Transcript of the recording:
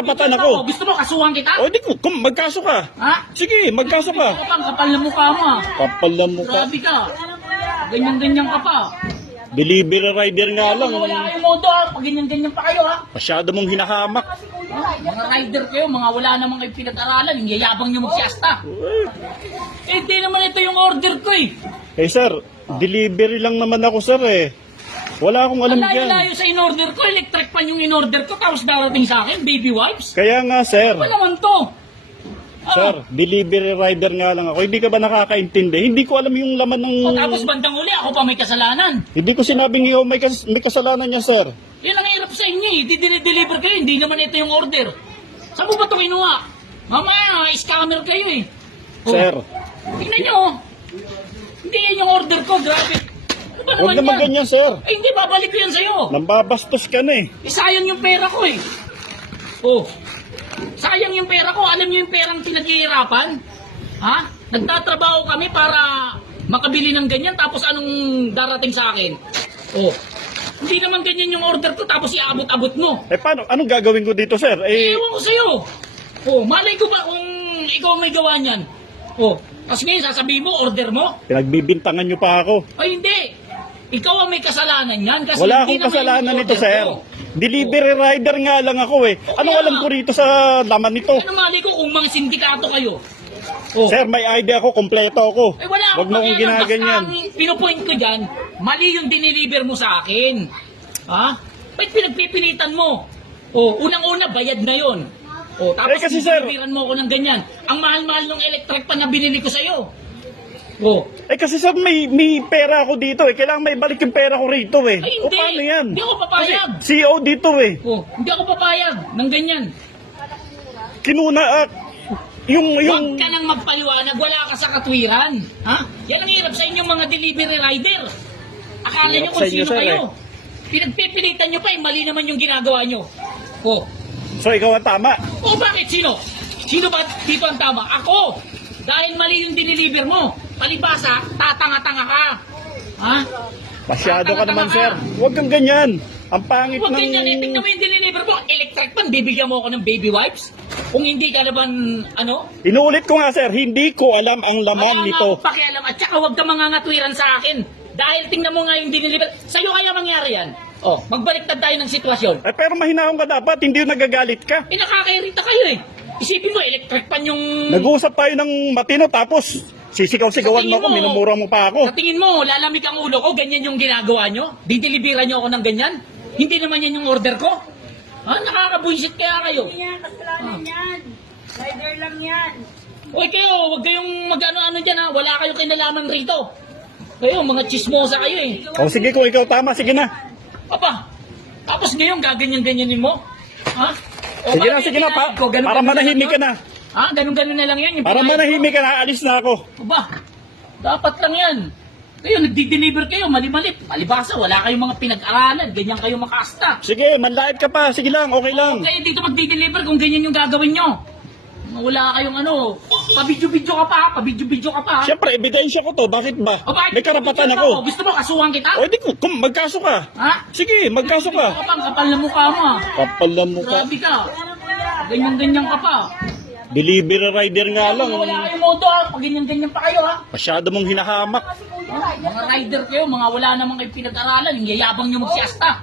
karapatan ako. Gusto mo kasuhan kita? O, di ko, magkaso ka. Ha? Sige, magkaso ka. Kapal na mukha mo ah. Kapal na mukha. Grabe ka. Ganyan-ganyan ka pa. Delivery rider nga lang. Wala kayong modo ah. Pag ganyan-ganyan pa kayo ah. Masyado mong hinahamak. Mga rider kayo, mga wala namang kayo pinag-aralan. Yung yayabang nyo magsiasta. Hindi naman ito yung order ko eh. Eh sir, delivery lang naman ako sir eh. Wala akong alam dyan. Layo sa in-order ko. Electric pan yung in-order ko. Tapos darating sa akin, baby wipes. Kaya nga sir. Ano naman to? Sir, delivery rider nga lang ako. Hindi ka ba nakakaintindi? Hindi ko alam yung laman ng... Tapos bandang uli, ako pa may kasalanan. Hindi ko sinabing iyo may kasalanan niya sir. Yan ang hirap sa inyo eh. Deliver kayo, hindi naman ito yung order. Saan mo ba ito kinuha? Mamaya, scammer kayo eh. Sir. Tingnan nyo. Hindi yan yung order ko, grabe. Ano ba Huwag naman yan? ganyan sir. Ay, hindi, babalik ko yan sa'yo. Nambabastos ka na eh. Sayang yung pera ko eh. Oh. Sayang yung pera ko. Alam niyo yung perang pinaghihirapan? Ha? Nagtatrabaho kami para makabili ng ganyan tapos anong darating sa akin? Oh. Hindi naman ganyan yung order ko tapos iabot-abot mo. Eh paano? Anong gagawin ko dito sir? Ewan ko sa'yo. Oh, malay ko ba kung ikaw may gawa niyan? Oh. Tapos ngayon sasabihin mo, order mo? Pinagbibintangan niyo pa ako. Ay hindi. Ikaw ang may kasalanan yan. Kasi Wala hindi akong naman kasalanan yung nito order sir. ko. Delivery rider nga lang ako eh. Anong alam ko rito sa laman nito? Ano malay ko kung mga sindikato kayo? Oh. Sir, may idea ako, kompleto ako. Eh wala Huwag mo akong ginaganyan. Basta ang pinupoint ko dyan, mali yung diniliver mo sa akin. Ha? Ba't pinagpipilitan mo? O, unang-una, bayad na yon. O, tapos Eh, kasi, sir, diniliveran mo ako ng ganyan. Ang mahal-mahal ng electric pan na binili ko sa'yo. O, Eh kasi sir, may pera ako dito eh. Kailangan may balik yung pera ko rito eh. ay O hindi. paano yan? Hindi ako papayag. Kasi CEO dito eh. O, hindi ako papayag ng ganyan. Kinuna yung Huwag ka nang magpaliwanag, wala ka sa katwiran. Ha? Yan ang hirap sa inyong mga delivery rider. Akala Hirap nyo sa kung inyo, sino sir, kayo. eh. Pinagpipilitan nyo pa, mali naman yung ginagawa nyo. O, So ikaw ang tama. o bakit sino? Sino ba dito ang tama? Ako! Dahil mali yung diniliver mo. Palibasa, tatanga-tanga ka. Ha? Masyado ka Tatanga-tanga naman sir. Huwag kang ganyan. Ang pangit Huwag ng... ganyan, tingnan mo yung diniliver mo. Electric pan, bibigyan mo ako ng baby wipes? Kung hindi ka naman, ano? Inuulit ko nga sir, hindi ko alam ang laman Wala nga nito. akong pakialam at saka huwag ka mangangatwiran sa akin. Dahil tingnan mo nga yung diniliver. Sa'yo kaya mangyari yan. Oh, magbaliktad tayo ng sitwasyon. Eh pero mahinahon ka dapat, hindi yung nagagalit ka. Nakakairita kayo eh. Isipin mo, electric pan yung... Nag-uusap tayo ng matino tapos sisigaw-sigawan mo ako, minumura mo pa ako. Sa tingin mo, lalamig ang ulo ko, ganyan yung ginagawa nyo? Dideliveran nyo ako ng ganyan? Hindi naman yan yung order ko? Ha? Nakakabuisit kaya kayo? Hindi yan, kasalanan yan. Rider lang yan. Uy kayo, huwag kayong mag-ano-ano dyan ha. Wala kayong kinalaman rito. Kayo, mga chismosa kayo eh. O sige, kung ikaw tama, sige na. Apa, tapos ngayon gaganyan-ganyanin mo? Ha? O, Sige na, bakit sige na, ginagawa ko? Ganun- para ganun manahimik lang ka na. yun? Ha? Ganun-ganun na lang yan. Yung Para pinayos manahimik ka na, alis na ako. ko. Aba, dapat lang yan. Kayo, nagdi-deliver kayo, mali-mali. Malibasa, wala kayong mga pinag-aralan. Ganyan kayo makasta. Sige, manlait ka pa. Sige lang, okay lang. Kayo dito magdi-deliver kung ganyan yung gagawin nyo. Wala kayong ano, pabidyo-bidyo ka pa, pabidyo-bidyo ka pa. Siyempre, ebidensya ko to. Bakit ba? O, bakit May karapatan bidyo ako. Gusto mo kasuhan kita? O, di ko, magkaso ka. Ha? Sige, magkaso ka. Kapal na mukha mo ah. Kapal na mukha. Grabe ka. Ganyan-ganyan ka pa. Delivery rider nga lang. Wala kayong modo ha. Pag ganyan-ganyan pa kayo ha. Masyado mong hinahamak. Mga rider kayo, mga wala namang kayo pinag-aralan. Yung yayabang nyo magsiasta.